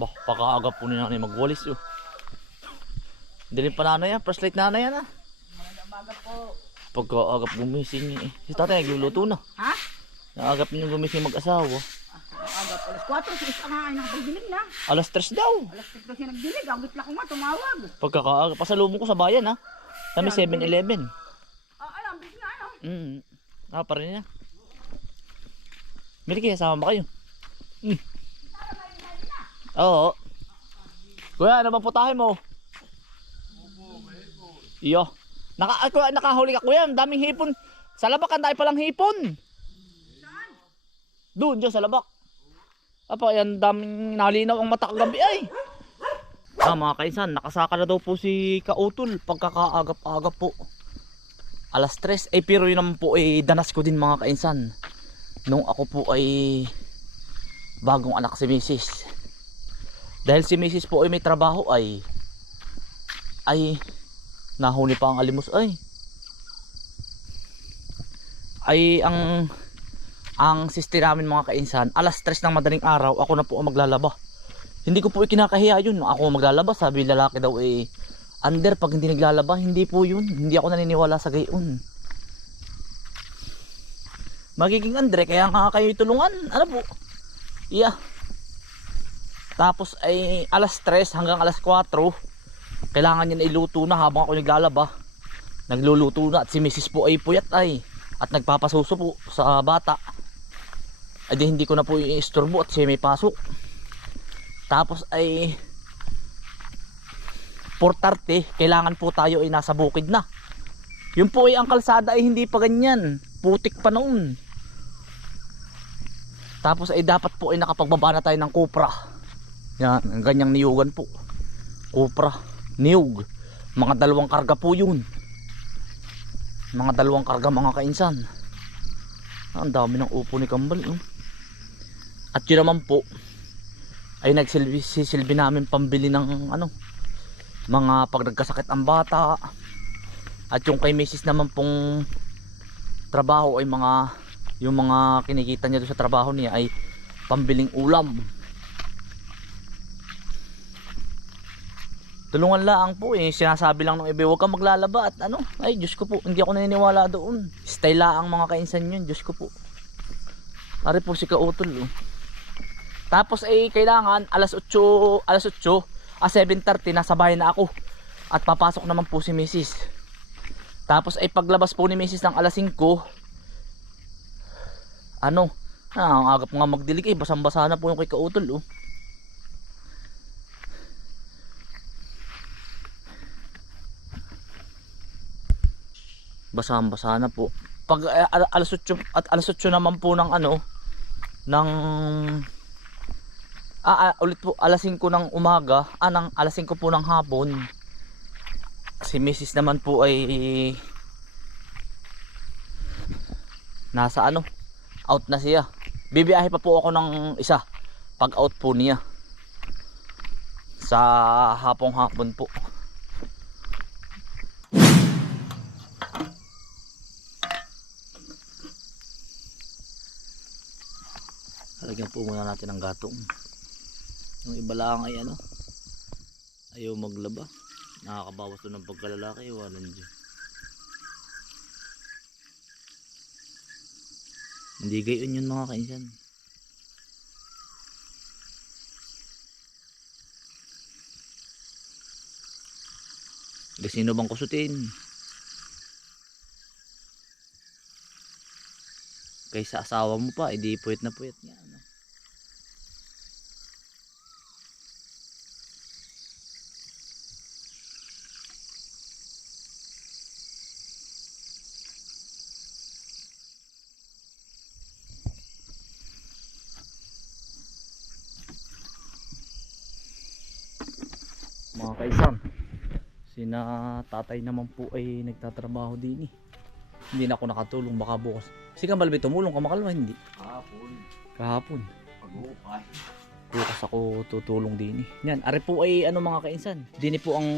Bah, pakaagap po ni nanay magwalis yun. Dilim pa nanay yan, first light nanay yan ah. Umaga po. Pagkaagap gumising eh. Si tatay nagluluto na. Ha? Naagap niyo gumising mag-asawa. Umaga po. Alas 4, sis ang ay nakapagdilig na. Alas tres daw. Alas 3 daw siya nagdilig. Ang bitla ko nga, tumawag. Pagkakaagap, pasalubong ko sa bayan ha. Kami 7-Eleven. Ah, alam, bigla ano? Mm. Ah, pa rin niya. Mili kayo, sama ba kayo? Mm. Oo. Kuya, ano ba putahe mo? Iyo. Naka, ah, kuya, nakahuli ka kuya, ang daming hipon. Sa labak, ang dami palang hipon. Doon, dyan sa labak. Apa, yan daming nalinaw ang mata kagabi ay. Ah, mga kainsan, nakasaka na daw po si Kautol pagkakaagap-agap po alas 3 eh pero yun naman po eh danas ko din mga kainsan nung ako po ay bagong anak si Mrs. dahil si Mrs. po ay may trabaho ay ay nahuli pa ang alimos ay. Ay ang ang sister namin mga kainsan alas 3 ng madaling araw ako na po ang maglalaba. Hindi ko po ikinakahiya yun. Ako maglalaba sabi lalaki daw eh under pag hindi naglalaba hindi po yun. Hindi ako naniniwala sa gayon. Magiging andre kaya nga kayo tulungan. Ano po? Iya tapos ay alas 3 hanggang alas 4 kailangan niya na iluto na habang ako naglalaba nagluluto na at si Mrs. po ay puyat ay at nagpapasuso po sa bata ay di hindi ko na po i-istorbo at siya may pasok tapos ay 4.30, kailangan po tayo ay nasa bukid na. Yun po ay ang kalsada ay hindi pa ganyan. Putik pa noon. Tapos ay dapat po ay nakapagbaba na tayo ng kupra. Yan, ang ganyang niyugan po. Kupra, niyug. Mga dalawang karga po yun. Mga dalawang karga mga kainsan. Ah, Ang dami ng upo ni Kambal. Oh. At yun naman po ay nagsilbi sisilbi namin pambili ng ano mga pag nagkasakit ang bata at yung kay Mrs. naman pong trabaho ay mga yung mga kinikita niya doon sa trabaho niya ay pambiling ulam tulungan lang po eh sinasabi lang ng iba huwag kang maglalaba at ano ay Diyos ko po hindi ako naniniwala doon style lang mga kainsan yun Diyos ko po Ari po si Kautol oh. Tapos eh kailangan alas 8 alas 8 ah 7.30 nasa bahay na ako at papasok naman po si Mrs. Tapos ay paglabas po ni Mrs. ng alas 5 ano ah, ang agap nga magdilig eh basang basa na po yung kay Kautol oh. Basang basa na po pag eh, al- alas 8 at alas 8 naman po ng ano ng Ah, ah, ulit po, alas 5 ng umaga, ah, ng alas 5 po ng hapon. Si Mrs. naman po ay nasa ano, out na siya. Bibiyahe pa po ako ng isa pag out po niya. Sa hapong hapon po. Lagyan po muna natin ng gatong. Yung iba lang ay ano, ayaw maglaba. Nakakabawas doon ng pagkalalaki, walang dyan. Hindi gayon yun mga kainsan. Sino bang kusutin? Kaysa asawa mo pa, edi puyat na puyat nga. Ano? Mga kaisan sina tatay naman po ay nagtatrabaho din eh. Hindi na ako nakatulong baka bukas. Si Kamal tumulong? Ka makalma hindi. Hapon, kahapon. Pag-uupay. bukas ako tutulong din eh. Yan ari po ay ano mga kainsan? Din po ang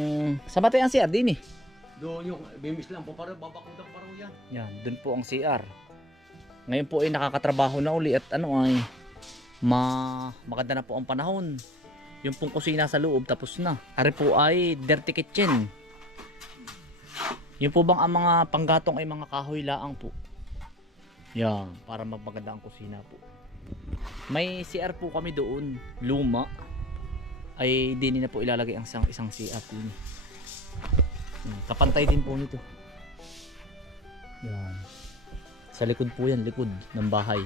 sa batay ang CR din eh. Doon yung bimis lang po, parang babakutan pa raw yan. yan dun po ang CR ngayon po ay nakakatrabaho na uli at ano ay ma maganda na po ang panahon Yung pong kusina sa loob tapos na. Ari po ay dirty kitchen. Yung po bang ang mga panggatong ay mga kahoy laang po. Yan, para magmaganda ang kusina po. May CR po kami doon, luma. Ay di na po ilalagay ang isang, isang CR din. Yan, kapantay din po nito. Yan. Sa likod po yan, likod ng bahay.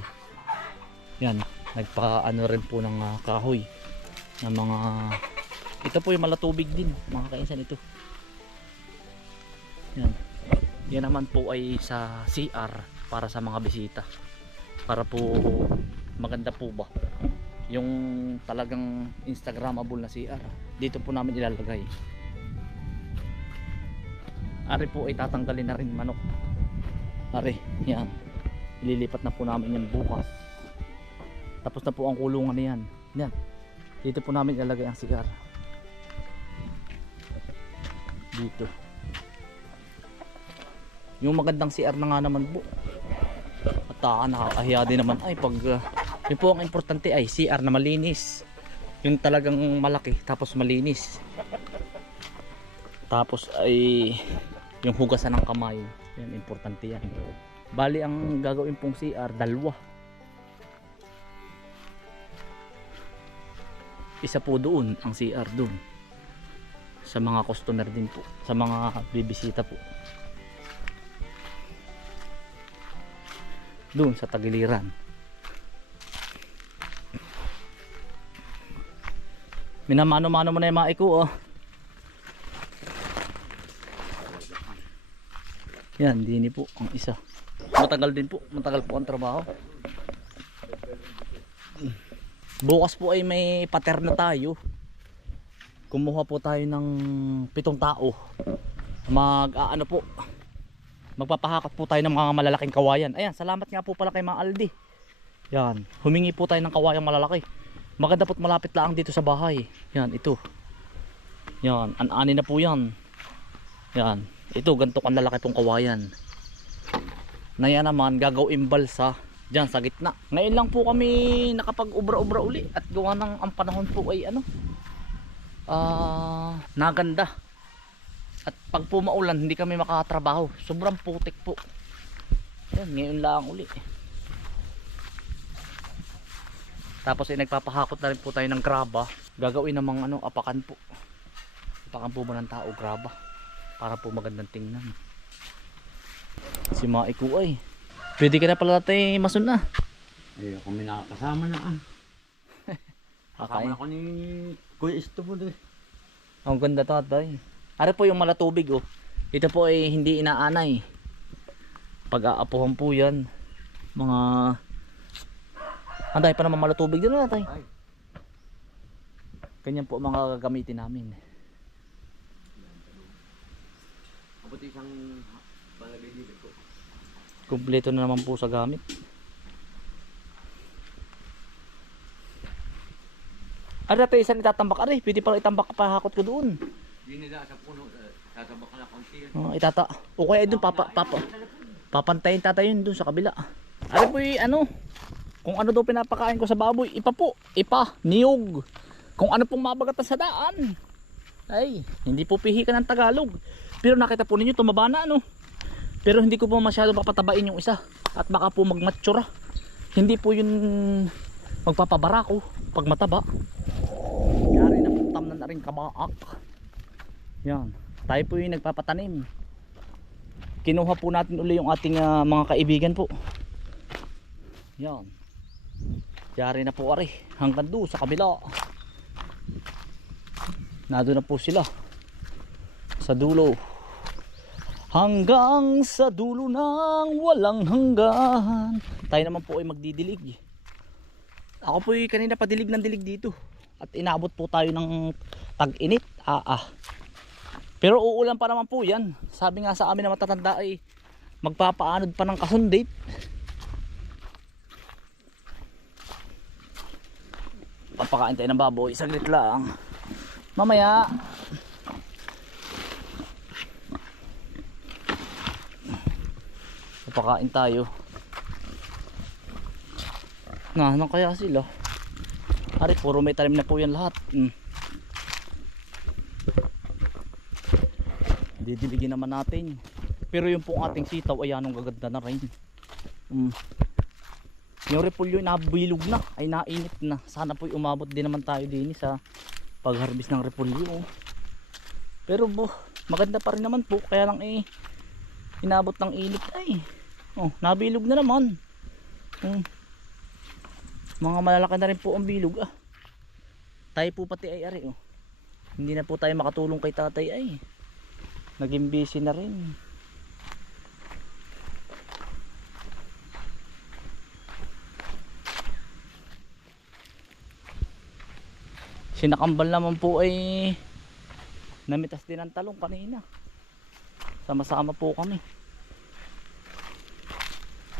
Yan, nagpa-ano rin po ng ah, kahoy ng mga ito po yung malatubig din mga kainsan ito. Yan. Yan naman po ay sa CR para sa mga bisita. Para po maganda po ba yung talagang instagramable na CR dito po namin ilalagay. Ari po ay tatanggalin na rin manok. Ari yan. Ililipat na po namin yan bukas. Tapos na po ang kulungan na yan. Yan dito po namin ilalagay ang sigar. Dito. Yung magandang CR na nga naman po. At ah, nakakahiya din naman ay pag uh, yun po ang importante ay CR na malinis. Yung talagang malaki tapos malinis. Tapos ay yung hugasan ng kamay. Yan importante yan. Bali ang gagawin pong CR dalawa. Isa po doon ang CR doon. Sa mga customer din po sa mga bibisita po. Doon sa tagiliran. Minamano-mano mo na yung mga iko oh. yan dini po ang isa. Matagal din po matagal po ang trabaho Bukas po ay may pater na tayo. Kumuha po tayo ng pitong tao. Mag aano po. Magpapahakot po tayo ng mga malalaking kawayan. Ayan, salamat nga po pala kay Mang Aldi. Yan, humingi po tayo ng kawayang malalaki. Maganda po't malapit lang dito sa bahay. Yan, ito. Yan, an-ani na po yan. Yan, ito ganito kan pong kawayan. Na yan naman gagawin balsa Diyan sa gitna. Ngayon lang po kami nakapag-ubra-ubra uli at gawa ng ang panahon po ay ano ah naganda. At pag po maulan hindi kami makatrabaho. Sobrang putik po. Yan, ngayon lang uli. Tapos ay nagpapahakot na rin po tayo ng graba. Gagawin namang ano, apakan po. Apakan po ba ng tao graba? Para po magandang tingnan. Si Maiku ay. Pwede ka na pala tayo masun na. Eh, ako may nakakasama na ah. Kasama ako ni Kuya Estubod eh. Ang ganda tatay. Ari po yung malatubig oh. Ito po ay hindi inaanay. Pag-aapuhan po yan. Mga... Anday pa naman malatubig din na tatay. Ay. Ganyan po ang mga gagamitin namin. Abot isang ko. Kumpleto na naman po sa gamit. Ari tatay isang itatambak ari. Pwede pala itambak pahakot ko doon. Hindi nila sa puno. eh, ka na konti yan. Oh, itata. O kaya doon papa, papa, papantayin tatay yun doon sa kabila. Ari po yung ano, kung ano daw pinapakain ko sa baboy, ipa po, ipa, niyog. Kung ano pong mabagatan sa daan. Ay, hindi po pihi ka ng Tagalog. Pero nakita po ninyo, tumaba na ano. Pero hindi ko po masyado papatabain yung isa. At baka po magmatsura. Hindi po yun magpapabara ko pag mataba. Yari na puntam na na rin kabaak. Yan. Tayo po yung nagpapatanim. Kinuha po natin uli yung ating ah, mga kaibigan po. Yan. Yari na po ari. Hanggang doon sa kabila. Nado na po sila. Sa dulo. Hanggang sa dulo ng walang hanggan. Tayo naman po ay magdidilig. Ako po ay kanina padilig ng dilig dito. At inabot po tayo ng tag-init. Ah ah. Pero uulan pa naman po yan. Sabi nga sa amin na matatanda ay magpapaanod pa ng kasundate. Papakain tayo ng baboy. Saglit lang. Mamaya. Papakain tayo. Nanang kaya sila? Ari, puro may talim na po yan lahat. Hmm. Didiligin naman natin. Pero yung pong ating sitaw, ayan ang gaganda na rin. Hmm. Yung repulyo nabilog na, ay nainit na. Sana po umabot din naman tayo din sa pag-harvest ng repulyo. Pero bo, maganda pa rin naman po. Kaya lang eh, inabot ng init ay. Oh, nabilog na naman. Mm. Mga malalaki na rin po ang bilog ah. Tayo po pati ay ari oh. Hindi na po tayo makatulong kay tatay ay. Naging busy na rin. Sinakambal naman po ay namitas din ang talong kanina. Sama-sama po kami.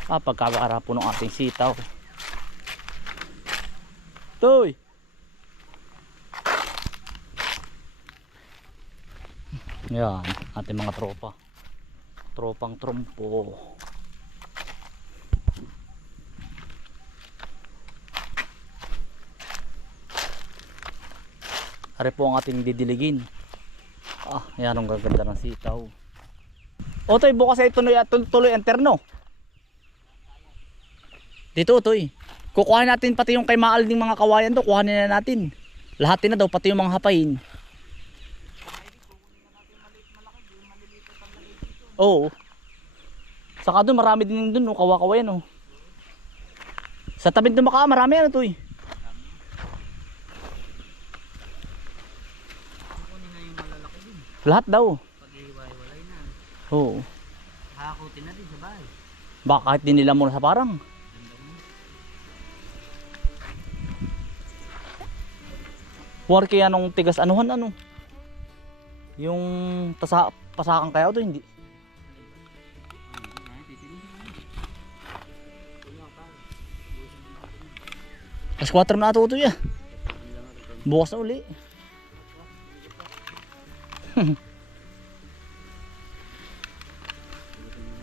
Ah, pagkakara po ng ating sitaw. Toy! Yan, ating mga tropa. Tropang trompo. Ari po ang ating didiligin. Ah, yan ang gaganda ng sitaw. Otoy, bukas ay tuloy, tuloy, tuloy ang terno. Dito, Otoy. Kukuhanin natin pati yung kay Maal ng mga kawayan do, kuhanin na natin. Lahatin na daw, pati yung mga hapayin. Oo. Saka doon marami din doon, no, kawa-kawayan oh. Sa tabi doon maka, marami ano to eh. Lahat daw. Pag-iwalay na. Oo. Hakutin na din sa bahay. Baka kahit din nila muna sa parang. War kaya nung tigas anuhan ano? Yung tasa pasakan kaya to hindi. Alas 4 na ito ya. Bukas na uli.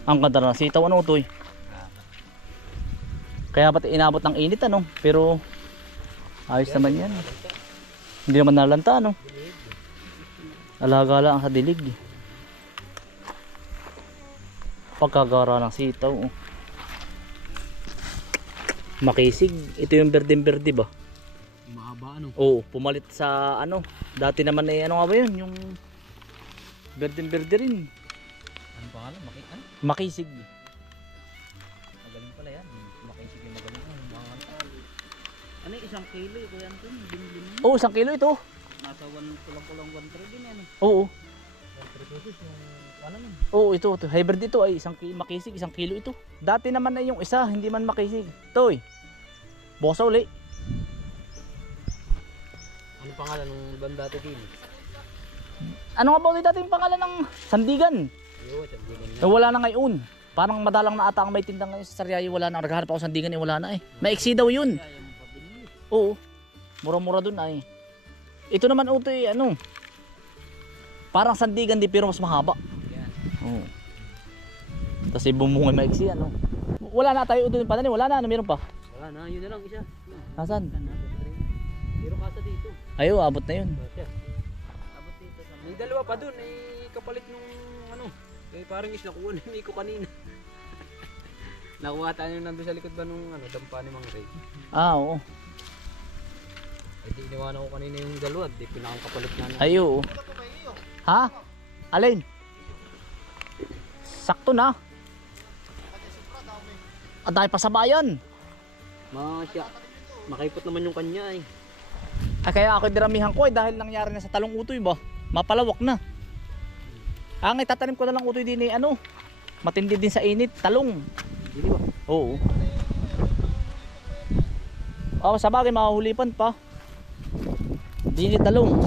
Ang ganda na sitaw ano to Kaya pati inabot ng init ano, pero ayos naman yan. Hindi naman nalanta ano. Alaga lang sa dilig. Pagkagara ng sitaw. oh. Makisig. Ito yung berdeng-berde ba? Mahaba ano. Oo, pumalit sa ano. Dati naman eh, ano nga ba yun? Yung berdeng-berde rin. Ano pangalan? Maki ano? Makisig. Magaling pala yan. Makisig yung magaling. Ano, isang kilo kuya Anton? Binilin mo. Oo, isang kilo ito. Nasa one, kulang-kulang 1 din ano. Oo. Ano nun? Oo, ito, ito. Hybrid ito ay isang ki- makisig, isang kilo ito. Dati naman ay yung isa, hindi man makisig. Toy. Bosa uli. Ano pangalan ng banda dati din? Ano nga ba ulit dati yung pangalan ng Sandigan? Yo, sabihin Na wala na ngayon. Parang madalang na ata ang may tindang ngayon sa Sariayo. Wala na. Naghahanap ako Sandigan eh. Wala na eh. Maiksi daw yun. Oo. Mura-mura dun ay. Ito naman uto eh, ano. Parang Sandigan di pero mas mahaba. Yan. Oo. Tapos ibumungay maiksi ano. Wala na tayo doon pa Wala na. Ano meron pa? Wala na, yun na lang isa. Nasaan? Saan na? Pero kasa dito. Ayo, abot na yun. Abot dito sa May dalawa pa dun eh kapalit nung ano. Eh parang is nakuha na ko kanina. Nakuha tayo nandun sa likod ba nung ano, dampa ni Mang Ray. Ah, oo. Eh di iniwanan ko kanina yung dalawa, di pinakang kapalit na. ano. Ayo. Ha? Alin? Sakto na. Ang dahil pa sa bayan. Masya. Makaipot naman yung kanya eh. Ay kaya ako diramihan ko eh dahil nangyari na sa talong utoy ba? Mapalawak na. Ang itatanim ko na lang utoy din eh ano. Matindi din sa init, talong. Hindi ba? Oo. Oh, sa bagay mahuhulipan pa. Dini talong.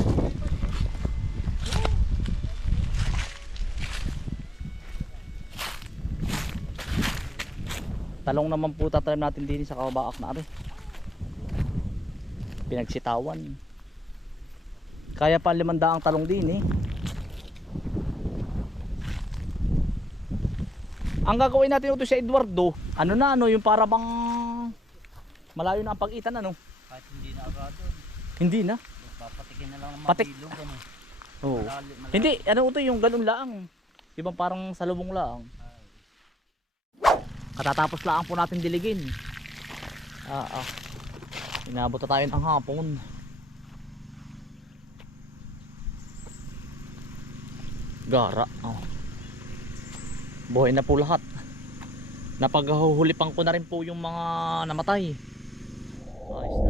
Talong naman po tatanim natin din sa kabaak na rin. Pinagsitawan. Kaya pa limandaang talong din eh. Ang gagawin natin ito sa Eduardo, ano na ano, yung para bang malayo na ang pagitan ano. Kahit hindi na agad. Hindi na. Papatikin na lang ng Patik. mabilog ano. Oo. Hindi, ano ito yung ganun lang. Ibang parang salubong lang. Katatapos lang po natin diligin. Ah, ah. Inabot na tayo ng hapon. Gara. Oh. Buhay na po lahat. Napaghuhulipan ko na rin po yung mga namatay. Ayos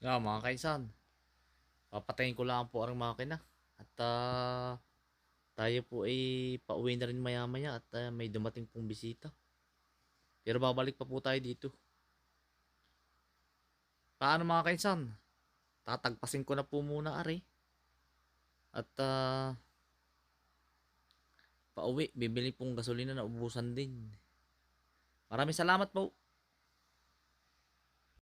Nga mga kaisan. Papatayin ko lang po ang makina. At ah, tayo po ay pauwi na rin maya maya at ah, may dumating pong bisita. Pero babalik pa po tayo dito. Paano mga kaisan? Tatagpasin ko na po muna ari. At ah, pauwi, bibili pong gasolina na ubusan din. Maraming salamat po.